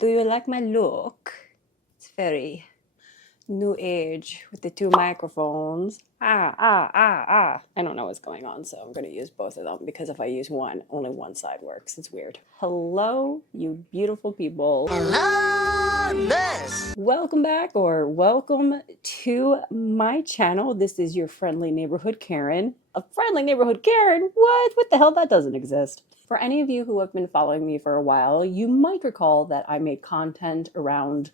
Do you like my look? It's very new age with the two microphones. I don't know what's going on, so I'm going to use both of them because if I use one, only one side works. It's weird. Hello, you beautiful people. Hello, miss. Welcome back or welcome to my channel. This is your friendly neighborhood Karen. A friendly neighborhood Karen? What the hell? That doesn't exist. For any of you who have been following me for a while, you might recall that I made content around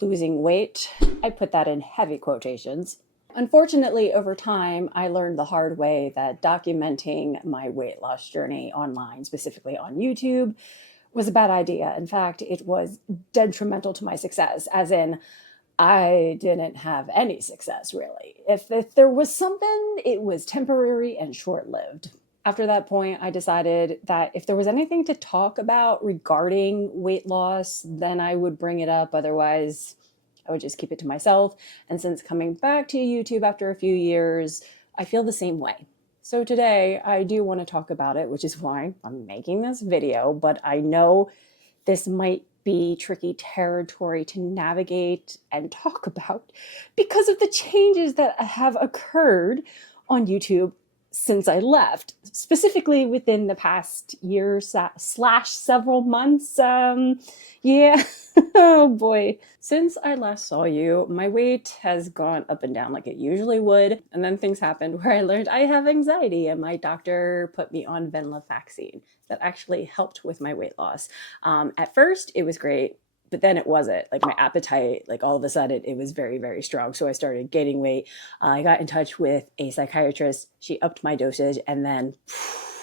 losing weight. I put that in heavy quotations. Unfortunately, over time, I learned the hard way that documenting my weight loss journey online, specifically on YouTube, was a bad idea. In fact, it was detrimental to my success, as in, I didn't have any success, really. If there was something, it was temporary and short-lived. After that point, I decided that if there was anything to talk about regarding weight loss, then I would bring it up. Otherwise, I would just keep it to myself. And since coming back to YouTube after a few years, I feel the same way. So today, I do want to talk about it, which is why I'm making this video, but I know this might be tricky territory to navigate and talk about because of the changes that have occurred on YouTube since I left, specifically within the past year slash several months. Yeah, oh boy. Since I last saw you, my weight has gone up and down like it usually would. And then things happened where I learned I have anxiety and my doctor put me on venlafaxine. That actually helped with my weight loss. At first, it was great. But then it wasn't. Like my appetite, like all of a sudden, it was very, very strong. So I started gaining weight. I got in touch with a psychiatrist. She upped my dosage and then,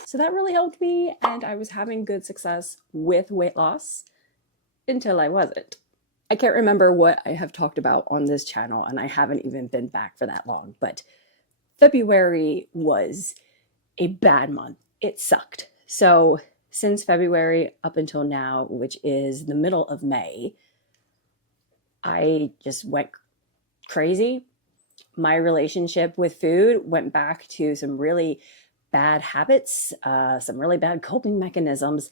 so that really helped me. And I was having good success with weight loss until I wasn't. I can't remember what I have talked about on this channel, and I haven't even been back for that long, but February was a bad month. It sucked. So since February up until now, which is the middle of May, I just went crazy. My relationship with food went back to some really bad habits, some really bad coping mechanisms,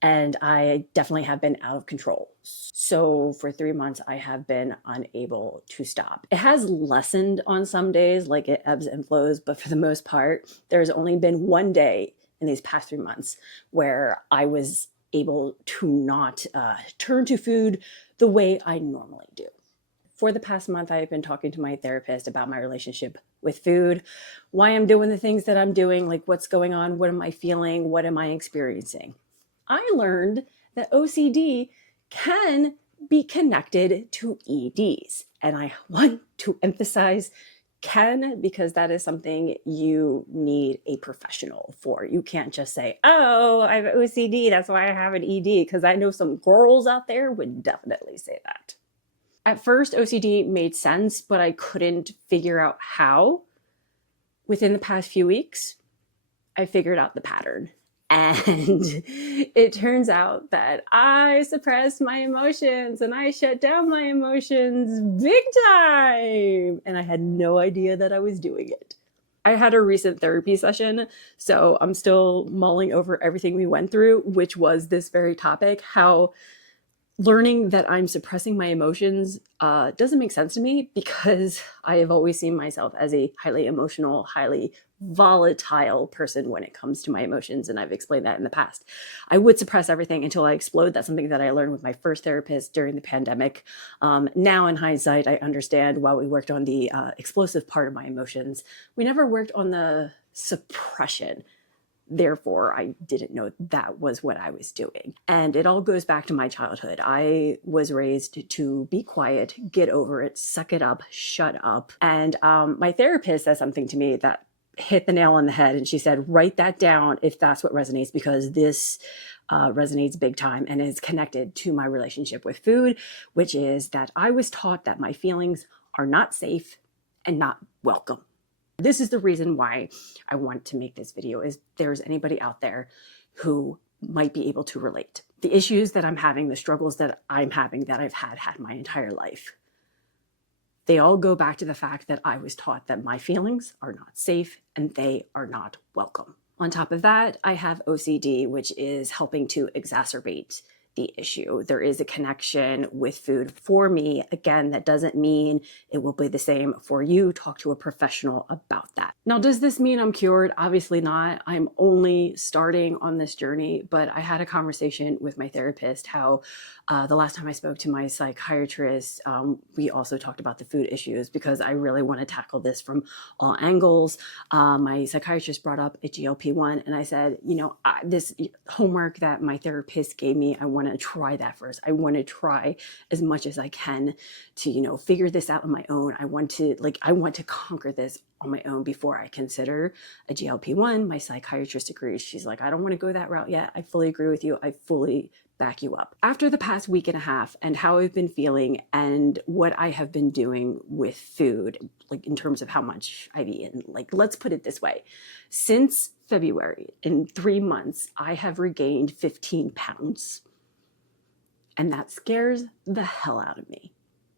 and I definitely have been out of control. So for 3 months, I have been unable to stop. It has lessened on some days, like it ebbs and flows, but for the most part, there's only been one day in these past 3 months where I was able to not turn to food the way I normally do. For the past month, I've been talking to my therapist about my relationship with food, why I'm doing the things that I'm doing, like what's going on, what am I feeling, what am I experiencing. I learned that OCD can be connected to EDs, and I want to emphasize can, because that is something you need a professional for. You can't just say, oh, I have OCD, that's why I have an ED, because I know some girls out there would definitely say that. At first, OCD made sense, but I couldn't figure out how. Within the past few weeks, I figured out the pattern. And it turns out that I suppressed my emotions and I shut down my emotions big time. And I had no idea that I was doing it. I had a recent therapy session, so I'm still mulling over everything we went through, which was this very topic, how learning that I'm suppressing my emotions doesn't make sense to me because I have always seen myself as a highly emotional, highly volatile person when it comes to my emotions, and I've explained that in the past. I would suppress everything until I explode. That's something that I learned with my first therapist during the pandemic. Now in hindsight, I understand while we worked on the explosive part of my emotions, we never worked on the suppression. Therefore, I didn't know that was what I was doing. And it all goes back to my childhood. I was raised to be quiet, get over it, suck it up, shut up. And my therapist said something to me that hit the nail on the head. And she said, write that down if that's what resonates, because this resonates big time and is connected to my relationship with food, which is that I was taught that my feelings are not safe and not welcome. This is the reason why I want to make this video, is there's anybody out there who might be able to relate. The issues that I'm having, the struggles that I'm having, that I've had my entire life, they all go back to the fact that I was taught that my feelings are not safe and they are not welcome. On top of that, I have OCD, which is helping to exacerbate the issue. There is a connection with food for me. Again, that doesn't mean it will be the same for you. Talk to a professional about that. Now, does this mean I'm cured? Obviously not. I'm only starting on this journey, but I had a conversation with my therapist how the last time I spoke to my psychiatrist, we also talked about the food issues because I really want to tackle this from all angles. My psychiatrist brought up a GLP-1 and I said, this homework that my therapist gave me, I want to try that first. I want to try as much as I can to, figure this out on my own. I want to conquer this on my own before I consider a GLP-1. My psychiatrist agrees. She's like, I don't want to go that route yet. I fully agree with you. I fully back you up. After the past week and a half and how I've been feeling and what I have been doing with food, like in terms of how much I've eaten, like let's put it this way. Since February, in 3 months, I have regained 15 pounds. And that scares the hell out of me.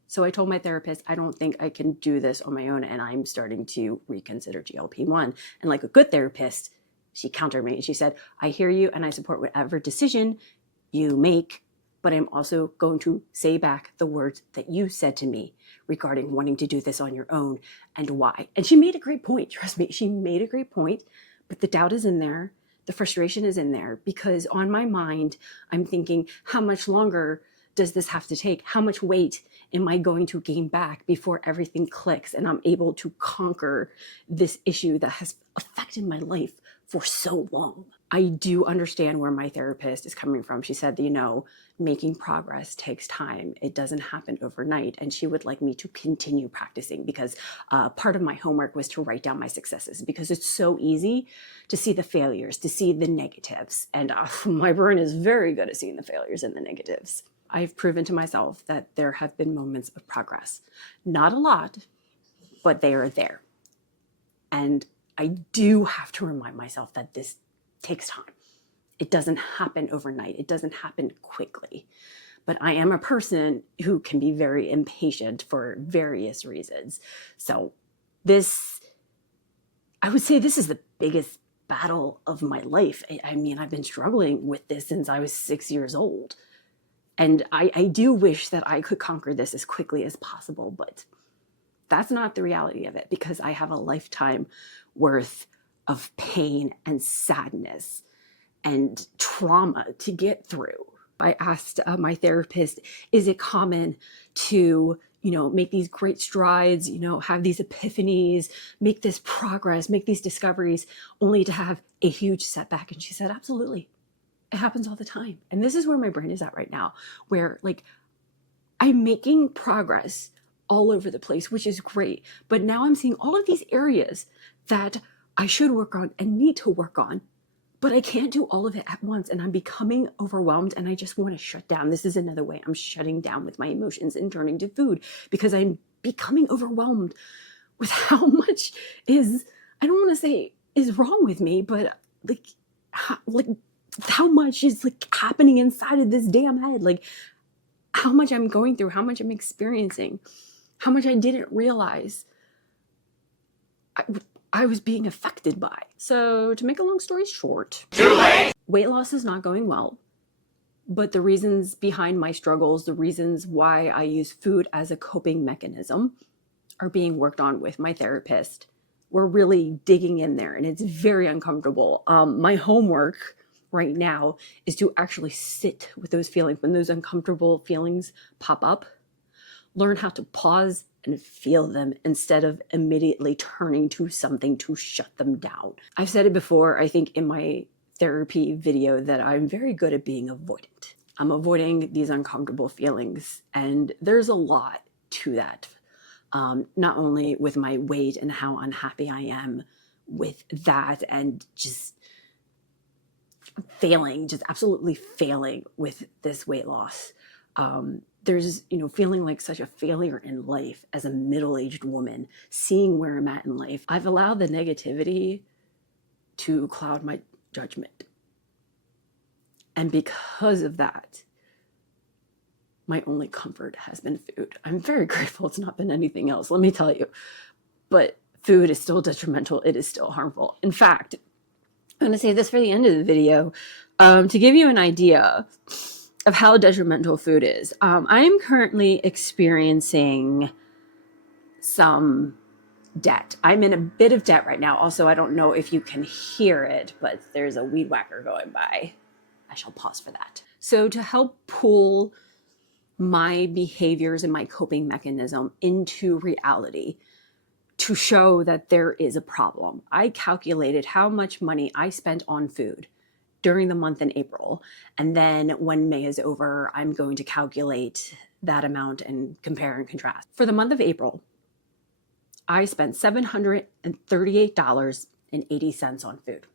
So I told my therapist, I don't think I can do this on my own, and I'm starting to reconsider GLP-1. And like a good therapist, she countered me and she said, I hear you and I support whatever decision you make, but I'm also going to say back the words that you said to me regarding wanting to do this on your own and why. And she made a great point. Trust me, she made a great point, but the doubt is in there. The frustration is in there because on my mind, I'm thinking, how much longer does this have to take? How much weight am I going to gain back before everything clicks and I'm able to conquer this issue that has affected my life for so long? I do understand where my therapist is coming from. She said, making progress takes time. It doesn't happen overnight. And she would like me to continue practicing because part of my homework was to write down my successes because it's so easy to see the failures, to see the negatives. And my brain is very good at seeing the failures and the negatives. I've proven to myself that there have been moments of progress. Not a lot, but they are there. And I do have to remind myself that this takes time. It doesn't happen overnight. It doesn't happen quickly. But I am a person who can be very impatient for various reasons. So I would say this is the biggest battle of my life. I mean, I've been struggling with this since I was 6 years old. And I do wish that I could conquer this as quickly as possible, but that's not the reality of it because I have a lifetime worth of pain and sadness and trauma to get through. I asked my therapist, is it common to, make these great strides, have these epiphanies, make this progress, make these discoveries only to have a huge setback? And she said, absolutely. It happens all the time. And this is where my brain is at right now, where I'm making progress all over the place, which is great. But now I'm seeing all of these areas that I should work on and need to work on, but I can't do all of it at once. And I'm becoming overwhelmed and I just want to shut down. This is another way I'm shutting down with my emotions and turning to food because I'm becoming overwhelmed with how much I don't want to say is wrong with me, but how much is happening inside of this damn head, how much I'm going through, how much I'm experiencing, how much I didn't realize I was being affected by. So to make a long story short, weight loss is not going well, but the reasons behind my struggles, the reasons why I use food as a coping mechanism are being worked on with my therapist. We're really digging in there and it's very uncomfortable. My homework right now is to actually sit with those feelings. When those uncomfortable feelings pop up, learn how to pause and feel them instead of immediately turning to something to shut them down. I've said it before, I think in my therapy video, that I'm very good at being avoidant. I'm avoiding these uncomfortable feelings, and there's a lot to that. Not only with my weight and how unhappy I am with that and just absolutely failing with this weight loss. There's, feeling like such a failure in life as a middle-aged woman, seeing where I'm at in life. I've allowed the negativity to cloud my judgment. And because of that, my only comfort has been food. I'm very grateful it's not been anything else, let me tell you. But food is still detrimental. It is still harmful. In fact, I'm going to say this for the end of the video, to give you an idea of how detrimental food is. I am currently experiencing some debt. I'm in a bit of debt right now. Also, I don't know if you can hear it, but there's a weed whacker going by. I shall pause for that. So to help pull my behaviors and my coping mechanism into reality, to show that there is a problem, I calculated how much money I spent on food during the month in April. And then when May is over, I'm going to calculate that amount and compare and contrast. For the month of April, I spent $738.80 on food.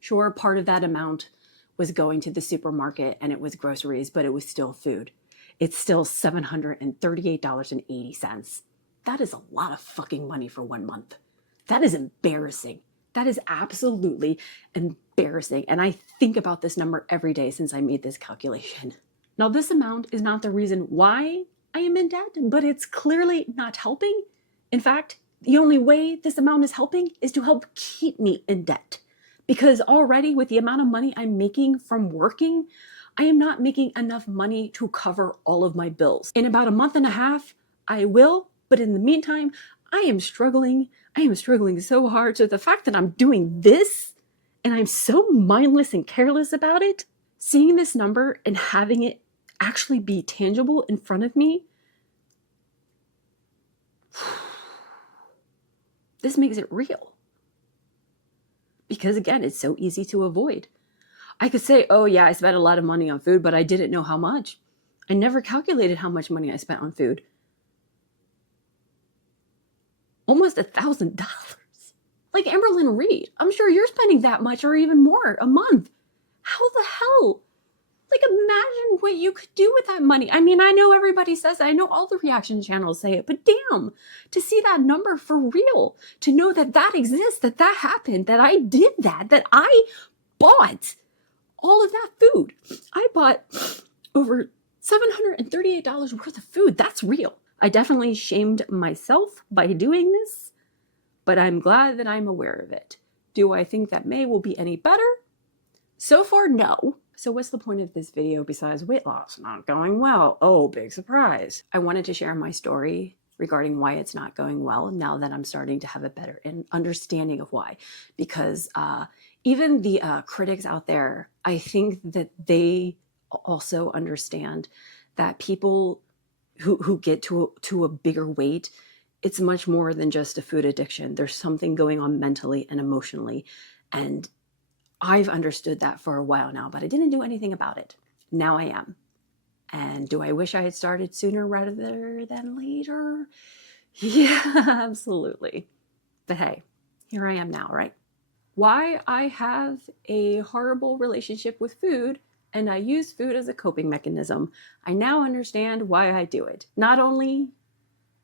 Sure, part of that amount was going to the supermarket and it was groceries, but it was still food. It's still $738.80. That is a lot of fucking money for 1 month. That is embarrassing. That is absolutely embarrassing. And I think about this number every day since I made this calculation. Now, this amount is not the reason why I am in debt, but it's clearly not helping. In fact, the only way this amount is helping is to help keep me in debt. Because already with the amount of money I'm making from working, I am not making enough money to cover all of my bills. In about a month and a half, I will, but in the meantime, I am struggling. I am struggling so hard. So the fact that I'm doing this and I'm so mindless and careless about it, seeing this number and having it actually be tangible in front of me, this makes it real. Because again, it's so easy to avoid. I could say, oh yeah, I spent a lot of money on food, but I didn't know how much. I never calculated how much money I spent on food. Almost $1,000. Like Amberlynn Reed, I'm sure you're spending that much or even more a month. How the hell? Like, imagine what you could do with that money. I mean, I know everybody says it. I know all the reaction channels say it, but damn, to see that number for real, to know that that exists, that that happened, that I did that, that I bought all of that food. I bought over $738 worth of food. That's real. I definitely shamed myself by doing this, but I'm glad that I'm aware of it. Do I think that May will be any better? So far, no. So what's the point of this video besides weight loss not going well? Oh, big surprise. I wanted to share my story regarding why it's not going well now that I'm starting to have a better understanding of why. Because even the critics out there, I think that they also understand that people who get to a bigger weight, it's much more than just a food addiction. There's something going on mentally and emotionally. And I've understood that for a while now, but I didn't do anything about it. Now I am. And do I wish I had started sooner rather than later? Yeah, absolutely. But hey, here I am now, right? Why I have a horrible relationship with food and I use food as a coping mechanism. I now understand why I do it. Not only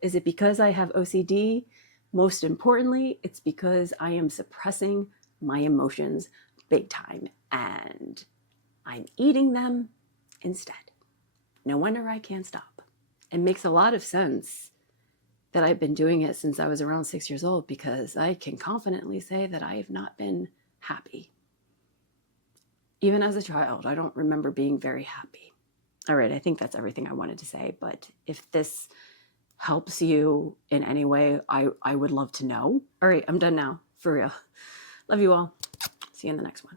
is it because I have OCD, most importantly, it's because I am suppressing my emotions big time and I'm eating them instead. No wonder I can't stop. It makes a lot of sense that I've been doing it since I was around 6 years old because I can confidently say that I have not been happy. Even as a child, I don't remember being very happy. All right, I think that's everything I wanted to say, but if this helps you in any way, I would love to know. All right, I'm done now, for real. Love you all. See you in the next one.